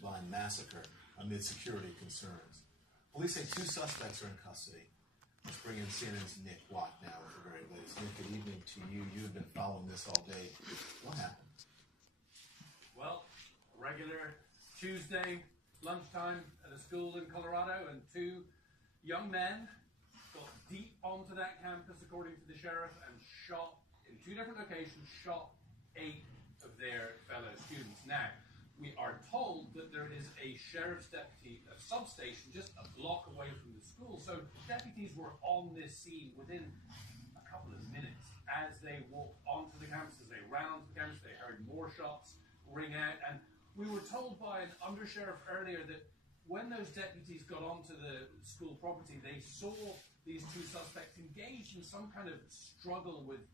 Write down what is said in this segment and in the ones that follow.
Columbine massacre amid security concerns. Police say 2 suspects are in custody. Let's bring in CNN's Nick Watt now with the very latest. Nick, good evening to you. You've been following this all day. What happened? Well, regular Tuesday lunchtime at a school in Colorado, and 2 young men got deep onto that campus, according to the sheriff, and shot, in 2 different locations, shot 8 of their fellow students. Now, we are told that there is a sheriff's deputy, a substation, just a block away from the school. So deputies were on this scene within a couple of minutes. As they walked onto the campus, as they ran onto the campus, they heard more shots ring out. And we were told by an undersheriff earlier that when those deputies got onto the school property, they saw these 2 suspects engaged in some kind of struggle with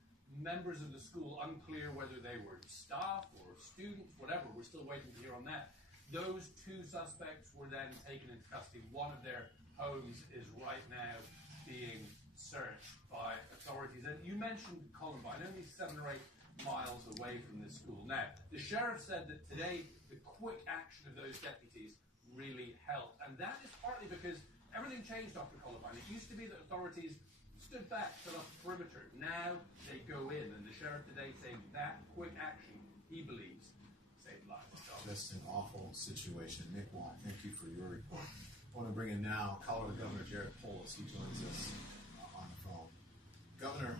members of the school, unclear whether they were staff or students, whatever. We're still waiting to hear on that. Those 2 suspects were then taken into custody. One of their homes is right now being searched by authorities. And you mentioned Columbine, only 7 or 8 miles away from this school. Now, the sheriff said that today the quick action of those deputies really helped. And that is partly because everything changed after Columbine. It used to be that authorities stood back, set up a perimeter. Now they go in, and the sheriff today saying that quick action, he believes, saved lives. Just an awful situation. Nick Watt, thank you for your report. I want to bring in now Colorado Governor Jared Polis. He joins us on the phone. Governor,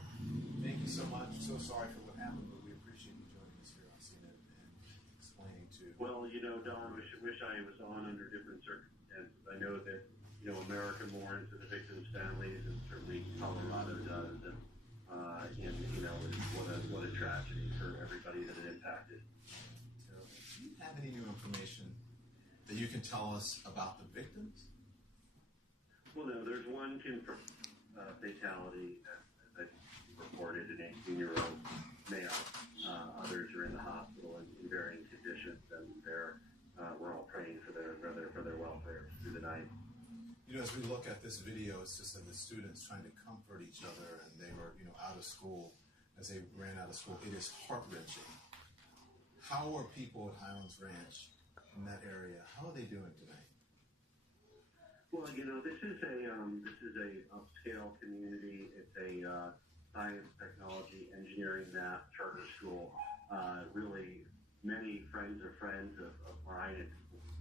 thank you so much. So sorry for what happened, but we appreciate you joining us here on CNN and explaining to. Well, Don, wish I was on under different circumstances. I know that America mourns for the victims' families, and certainly Colorado does. And what a tragedy for everybody that it impacted. Do you have any new information that you can tell us about the victims? Well, no, there's one confirmed fatality that reported, an 18-year-old male. Others are in the hospital in varying conditions, and we're all praying for their welfare through the night. As we look at this video, it's just that the students trying to comfort each other, and they were, out of school. As they ran out of school, it is heart-wrenching. How are people at Highlands Ranch in that area? How are they doing tonight? Well, this is a upscale community. It's a science, technology, engineering, math charter school. Really, many friends of mine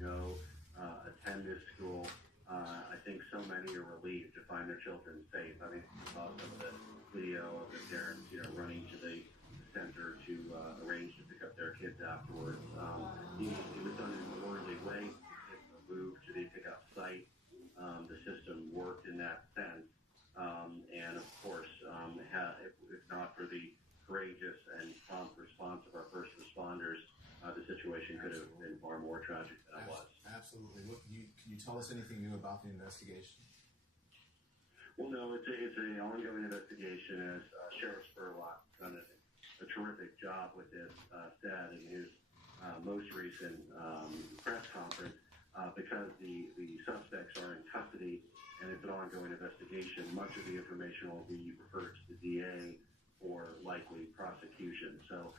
attend this school. I think so many are relieved to find their children safe. I mean, I saw some of the video of the parents, running to the center to arrange to pick up their kids afterwards. It was done in an orderly way. It moved to the pickup site. The system worked in that sense. And of course, if not for the courageous and prompt response of our first responders, the situation could have been far more tragic than it was. Absolutely. Can you tell us anything new about the investigation? Well, no, it's an ongoing investigation, as Sheriff Spurlock done a terrific job with this, said in his most recent press conference, because the suspects are in custody and it's an ongoing investigation. Much of the information will be referred to the DA for likely prosecution. So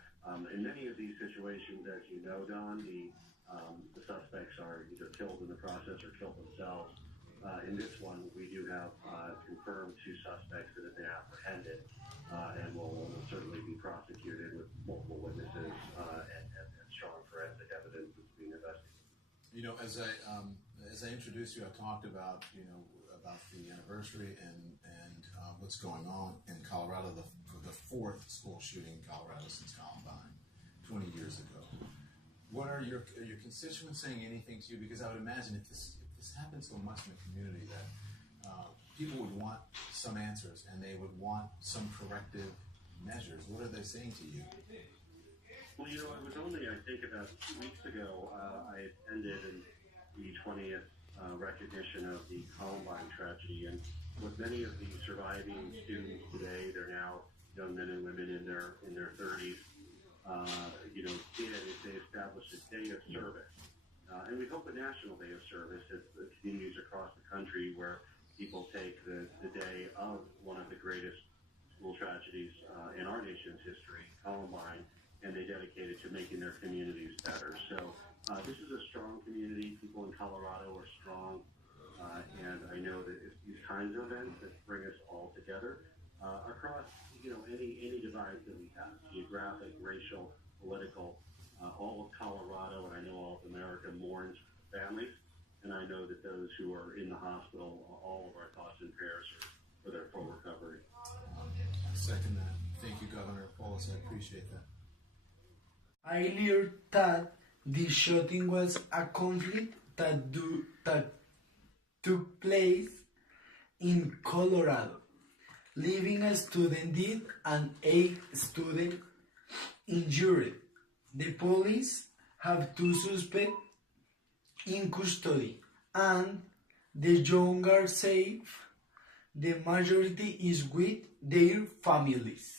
in many of these situations, as you know, Don, the suspects are either killed in the process or killed themselves. In this one, we do have confirmed 2 suspects that have been apprehended and will certainly be prosecuted with multiple witnesses and strong forensic evidence that's being investigated. As I introduced you, I talked about about the anniversary and what's going on in Colorado, the 4th school shooting in Colorado since Columbine, 20 years ago. What are your constituents saying anything to you? Because I would imagine if this happens so much in the community that people would want some answers and they would want some corrective measures. What are they saying to you? Well, it was only, I think, about 2 weeks ago, I attended the 20th recognition of the Columbine tragedy. And with many of the surviving students today, they're now young men and women in their 30s, did is they established a day of service. And we hope a national day of service at the communities across the country where people take the day of one of the greatest school tragedies in our nation's history, Columbine, and they dedicate it to making their communities better. So this is a strong community. people in Colorado are strong, and I know that it's these kinds of events that bring us all together across, any divides that we have, geographic, racial, political. All of Colorado, and I know all of America mourns families, and I know that those who are in the hospital, all of our thoughts and prayers are for their full recovery. Second that. Thank you, Governor Polis. I appreciate that. I learned that the shooting was a conflict that took place in Colorado, leaving a student dead and 8 students injured. The police have 2 suspects in custody, and the young are safe. The majority is with their families.